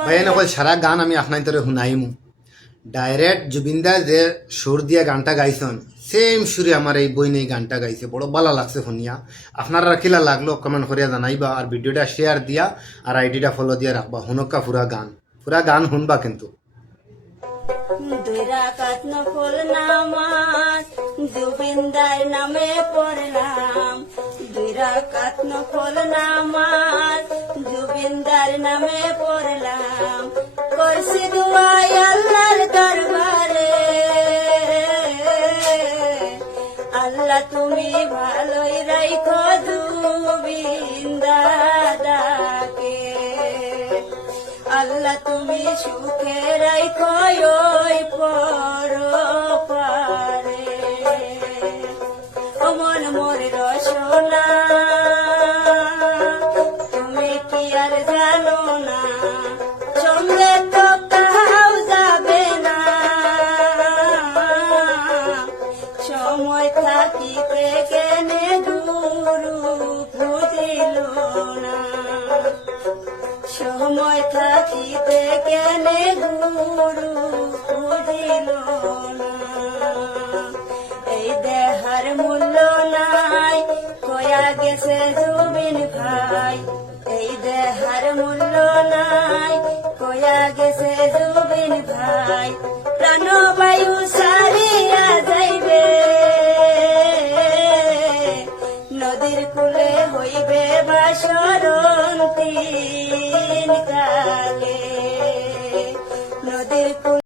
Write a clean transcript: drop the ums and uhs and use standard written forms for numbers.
ভাই নকল সারা গান আমি আপনার তোরে শুনাইমু ডাইরেক্ট জুবিনদা যে সুর দিয়ে গানটা গাইছেন সেম সুরে আমার এই বই নেই গানটা গাইছে বড় ভালো লাগছে শুনিয়া আপনারা কিলা লাগলো কমেন্ট করিয়া জানাইবা আর ভিডিওটা শেয়ার দিয়া আর আইডিটা ফলো দিয়ে রাখবা হুনকা পুরা গান শুনবা কিন্তু জুবিনদার নামে পড়লাম দুরাকাত নফল নামাজ জুবিনদার নামে পড়লাম করছি দুয়াই আল্লাহর দরবারে আল্লাহ তুমি ভালোই রাখো জুবিনদারকে আল্লাহ তুমি সুখে রাখো ওই পরপারে ও মন মোর রসনা তুমি কি আর জানো না সঙ্গে তো কাউ যাবে না সময় থাকিতে কেনে গুরু বুঝিল না সময় থাকিতে কেনে গুরু বুঝিল না এই দেহার মূল্য নাই কয়া গেছে জুবিন ভাই এই দেহার মূল্য নাই কয়া গেছে জুবিন ভাই প্রাণ ভাই